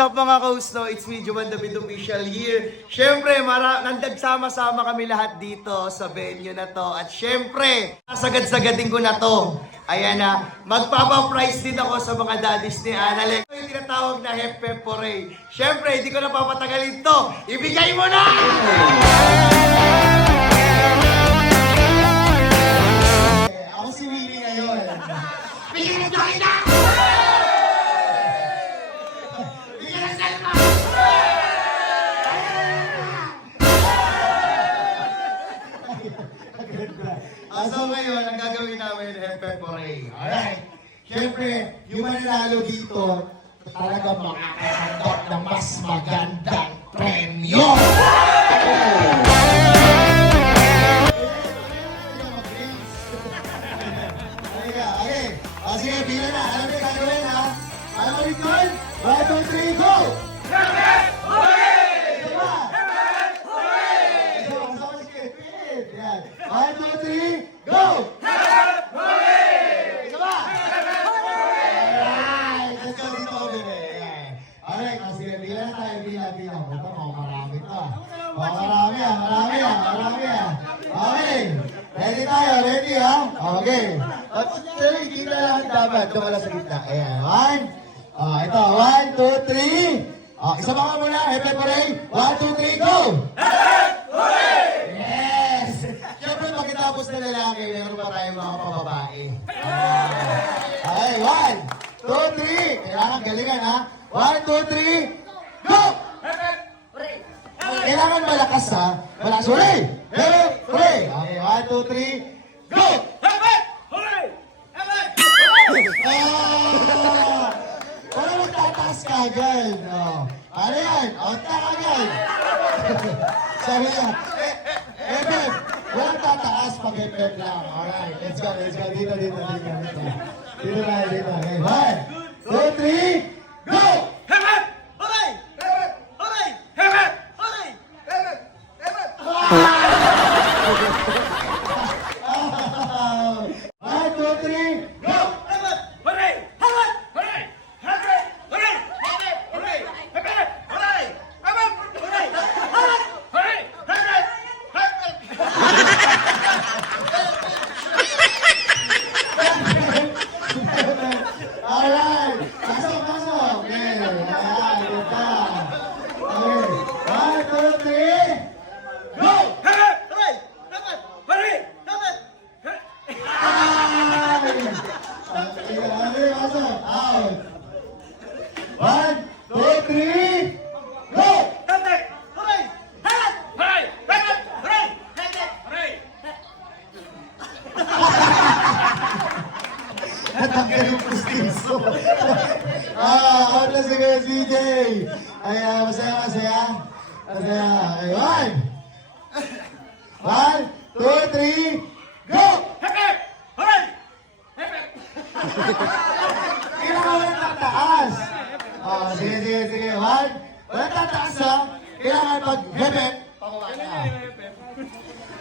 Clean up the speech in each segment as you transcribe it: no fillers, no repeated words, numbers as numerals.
up mga kausno? It's me, Juman David Official here. Siyempre, nandagsama-sama kami lahat dito sa venue na to. At siyempre, sagad-sagadin ko na to. Ayan na, magpapaprize din ako sa mga daddies ni Analek. Ito yung tinatawag na Hep Poray. Siyempre, hindi ko na papatagalin to. Ibigay mo na! Ako si Willie ngayon. Bigyan mo na! So ngayon, ang gagawin namin Hep Poray. Alright. Siyempre, yung mananalo dito, talagang makakatanggap ng mas magandang premyo. Okay. Sige, bilang na. Alam niyo gagawin ha? Alam mo rin yun? 1, 2, 3, go! One, two, three, go! Isa ba? Alright! Let's go dito kami. Alright, sige, bilang na tayo, bilang. Ito, marami to. Marami. Okay. Ready tayo, ready ha? Okay. Actually, dito lang dapat. Doon ka lang sa gitna. Ayan, one. Ito, 1, 2, 3. Isa pa ka muna, Hep Poray. 1, 2, 3, go! Tapos na lalaki, meron pa tayong mga pababae. Okay, 1, 2, 3. Kailangan galingan ha. 1, 2, 3, go! Kailangan malakas ha. Malakas, huli! Huli! Okay, 1, 2, 3, go! Wala magtataas ka agad. Ano yan? Onta agad. Sabi yan. Efeb, walang tataas pag Efeb lang. Alright, let's go. Dito. Dito tayo, dito. Okay, 1, 2, 3, go! One, two, three, go! Alright! Pasok! Okay, ayan, ito. Okay, 1, 2, 3, go! Okay, pasok. Out. 1, 2, 3, go! Natanggal yung pustiso. Out na si Kuya CJ. Ay, masaya. Okay, 1, 2, 3, go! Kailangan walang tataas. Sige. 1, walang tataas ha. Kailangan pag hepet, pababa na.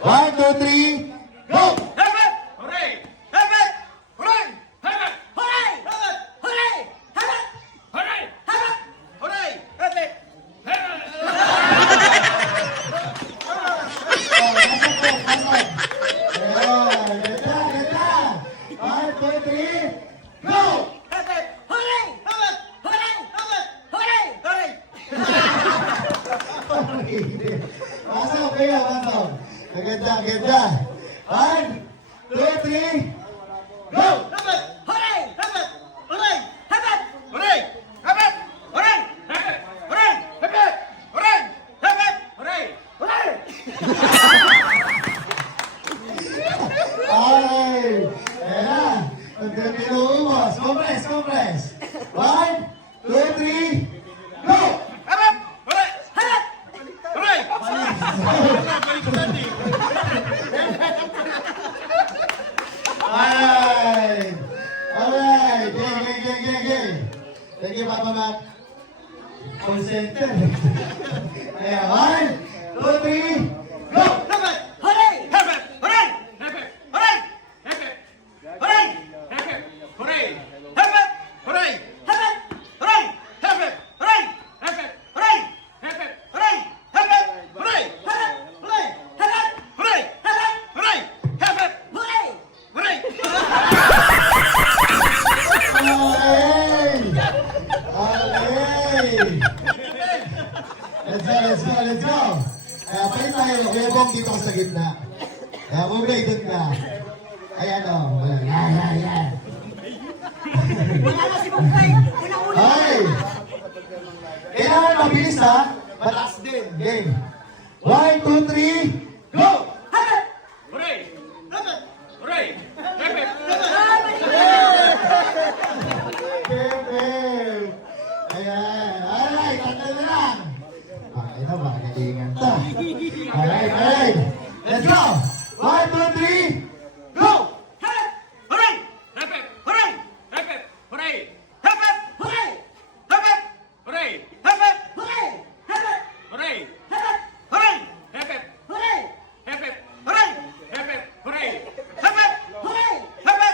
1, 2, 3, go! Pasok kayo. Ganda. 1, 2, 3, go! Ay! Ayan! Pinuumos. Compress. 1, 2, 3, go! Alright! Gay! Thank you, Papa Mac. Call center. Ayan, 1, 2, 3, go! Kuya Bong, dito ka sa gitna. Kaya Mumbai, doon ka. Ayan o. Yan. Wala na si Bongkay. Unang-una. Ay! Kailangan mabilis ha. Mataas din. Game. 1, 2, 3, go! Hooray! Hooray! Pepe! Pepe! Ayan. Alright, tatlo na lang. Ito, makagalingan to. Alright. Let's go! 1, 2, 3, go! Hooray! Pepe! Hooray! Pepe! Hooray! Pepe! Hooray! Pepe! Hooray! Pepe! Hooray! Hooray! Hooray! Pepe! Hooray! Pepe! Hooray! Pepe! Hooray! Pepe!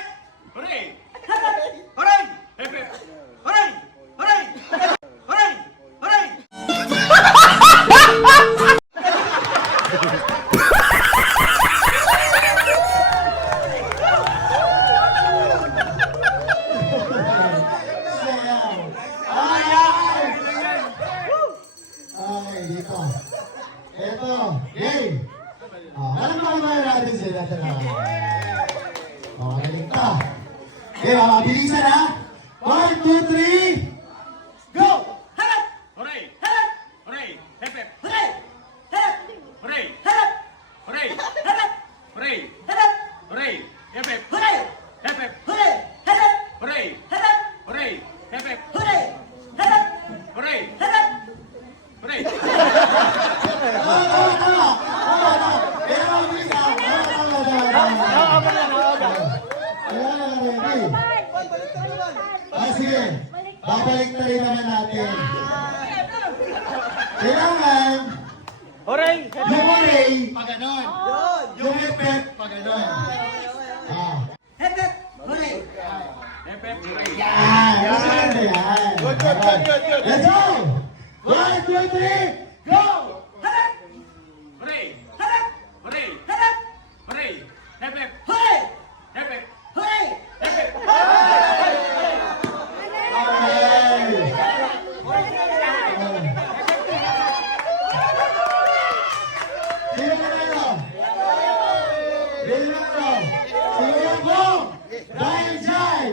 Hooray! Pepe! Hooray! Hooray! Pepe! Hooray! Hooray! Hooray! Hooray! Sayaw. Ay! Okay, dito. Ito, game. Alam mo ba natin sila talaga? Magaling ka. Okay, mabilisan ha. 1, 2, 3, go! Hooray! Hooray! Pepe! Hooray! Hooray! Hooray! Hooray! Hooray! Pepe! Hooray! Pepe! Hooray! Hooray! Hooray! Pepe! Hooray! Hooray! Hooray! Tama. Kailangan mabilis ha. Ready? Sige. Babalik na rin naman natin. Kailangan Hooray! yung hooray pa ganon. Yung effect pa ganon. Hooray! Pepe! Hooray! Yan! Yan! Good. Let's go! 1, 2, 3, go! Hooray! Hooray! Hooray! Pepe! Hooray! Pepe! Hooray! Pepe! Okay. Sino na tayo? Sino ko? Dahil dyan!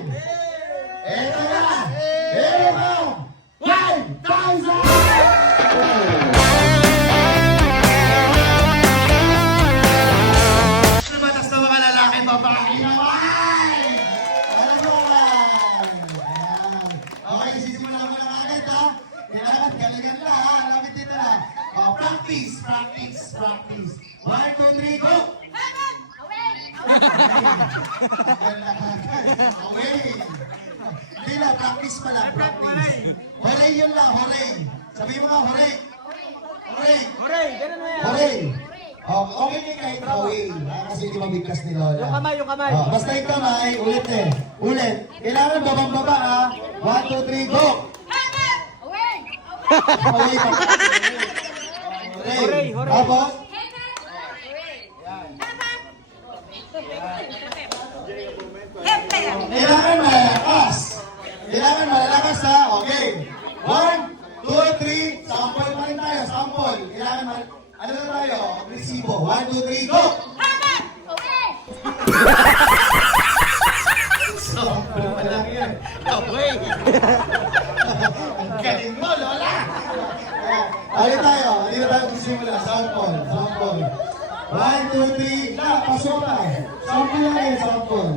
Eto na! Meron ko! 5,000! Batas na mga lalaki, babae naman! Alam mo naman! Ayan. Okay, sisimulan ko na agad ha. Kailangan galingan na ha. Lapit dito na. Practice. 1, 2, 3, go! Away! Hindi na, practice pa lang, practice. Hooray yun lang, hooray. Sabihin mo nga, hooray. Hooray. Hooray! Ganun mo yan! Hooray. Okay din kahit away. Kasi hindi mabigkas ni Lola. Yung kamay! Basta yung kamay, ulit eh. Ulit. Kailangan babang-baba ha. 1, 2, 3, go! Away pa. Hooray, hooray. Tapos? Kailangan malakas. Kailangan malakas ha. Okay. 1, 2, 3. Sample pa rin tayo. Sample. Kailangan ano na tayo? Agresibo. 1, 2, 3, go! Sample pa lang yan. Okay. Ang galing mo, Lola. Ano tayo? Ano tayo magsimula? Sample. 1, 2, 3. Pasok na. Sample lang yan. Sample.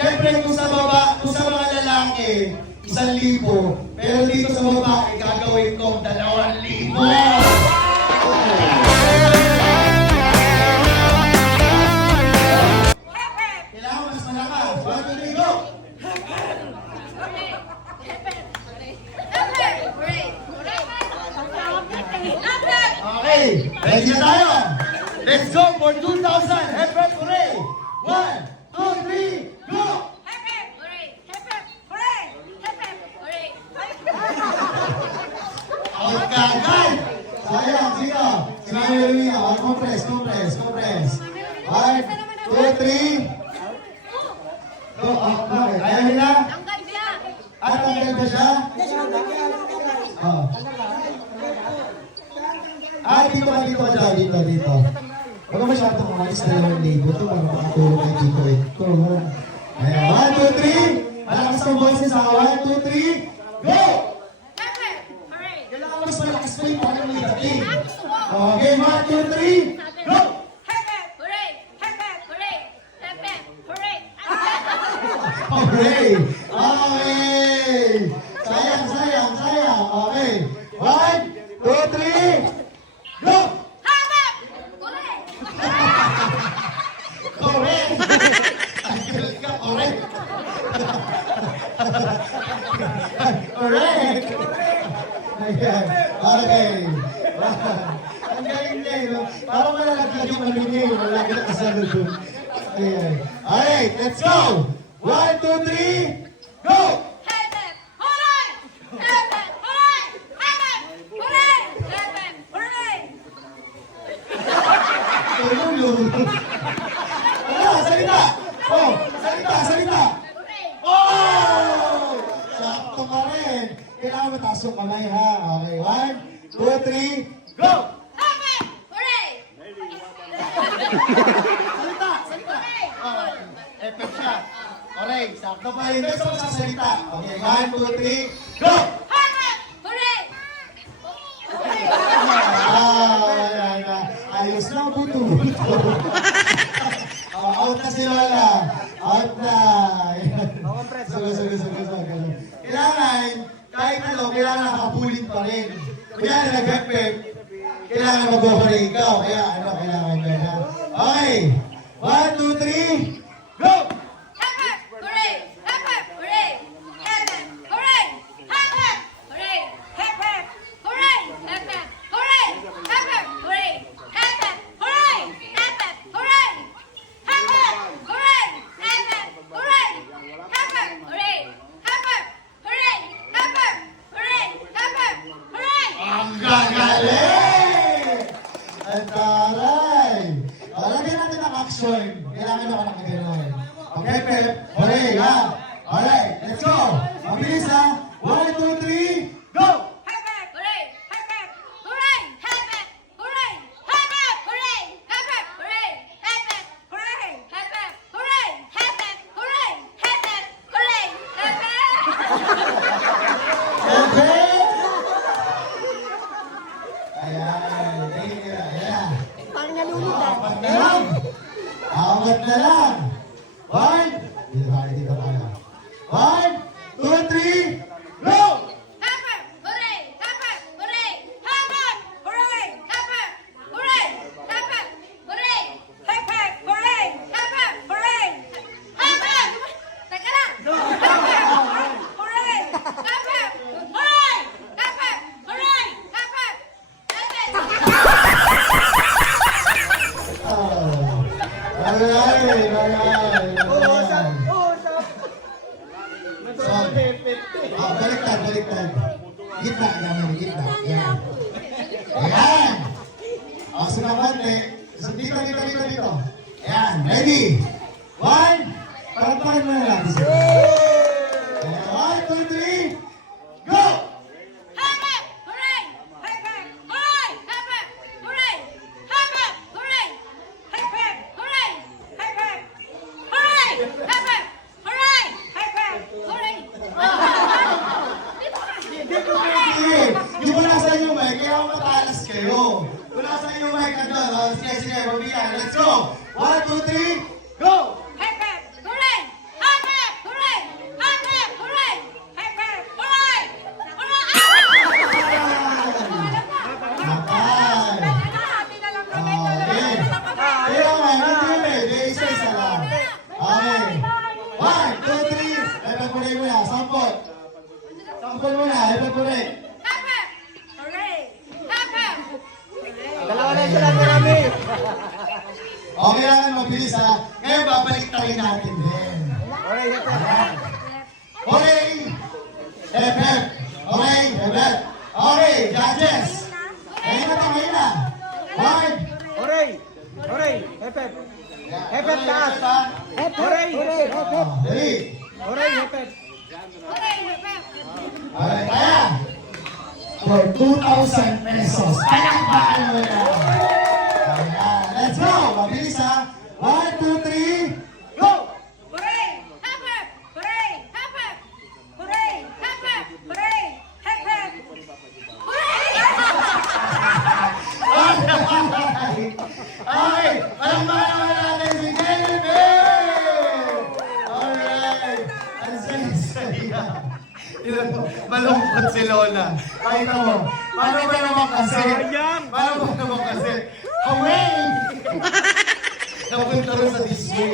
Siyempre kung sa mga lalaki, 1,000. Pero dito sa babae, gagawin kong 2,000. Kailangan mas malakas. 1, 2, 3, go! Okay, ready na tayo. Let's go for 2,000. Effort hooray. 1, 2, 3, go! Out ka agad. Sayang, sino? Si Mami Lumina. Compress. 1, 2, 3. Go, okay. Kaya nila? At tanggal ba siya? Oh. Dito ka, dito ka dyan, dito. Huwag ka masyadong umalis na yung label to para makatulog kayo dito. Ito, ha? Ayan, 1, 2, 3. Malakas ang boses ha. 1, 2, 3. Go! Kailangan mas malakas pa yung parang may dating. Okay, 1, 2, 3. Go! Okay! Okay! Sayang! Okay! 1, 2, 3. Go! Correct! Correct ka, correct! Correct! Ayan. Okay. Ang galing niya, no? Parang malalagyan yung ano niya, yung malalagyan na kasunod doon. Ayan. Alright, let's go! 1, 2, 3, go! Tulong. Ano? Salita! Oh! Salita! Oh! Sakto ka rin. Kailangan mataas yung kamay ha. Okay, 1, 2, 3, go! Salita! Oh, effect siya. Okay, sakto pa rin. Next one sa salita. Okay, 1, 2, 3, go! Ayan na. Ayos na, buto. Out na si Lola. Out na. Sugo. Kailangan, kahit ano, kailangan nakapulit pa rin. Kunyari, nag-pep, kailangan mag-overay ikaw. Kaya, kailangan ka na. Okay. 1, 2, 3, go! Ang gagaling! Ang taray! Lagyan natin ang action. Kailangan ako nakaganon. Okay, Pep? Hooray, ha? Alright, let's go! Mabilis, ha? 1, 2, 3, go! Okay! Ayan, ayan. Parang nalulunod. Awat na lang. 1, dito ka na. 1, 2, 3, go! Alright. Baliktad. Gitna naman, gitna. Yan. Ayan. Sunod konti. Dito. Ayan, ready? 1, parang mo na natin siya. 1, 2, 3, go! Di ba nasa inyo mic? Kaya ako matalas kayo. Kung nasa inyo mic, sige, mabiyan. Let's go! 1, 2, 3, go! Isa lang. Okay. 1, 2, 3. Epagpuray mo na. Sampol. Sampol mo na. Epagpuray. Dalawa na sila marami. Okay lang, mabilis ha. Ngayon, babalik tayo natin din. Hooray, Hooray! Epep! Hooray! Epep! Okay, judges! Ngayon na. 1, Hooray! Hooray! Hepep! Hepep taas! Hooray! Hooray! Hepep! 3. Hooray! Hepep! Alright, kaya! for 2,000 pesos. Palakpakan mo na. Ayan. Let's go. Mabilis ha. 1, 2, 3, go! Hooray! Hep hep! Hooray! Hep hep! Hooray! Hep hep! Hooray! Hep hep! Hooray! Okay, palakpakan naman natin si Jennifer! Alright! Ang saya-saya. Malungkot si Lola. Pakita mo. Paano ba naman kasi? Paano ba naman kasi? Hooray! Napunta rin sa Disney.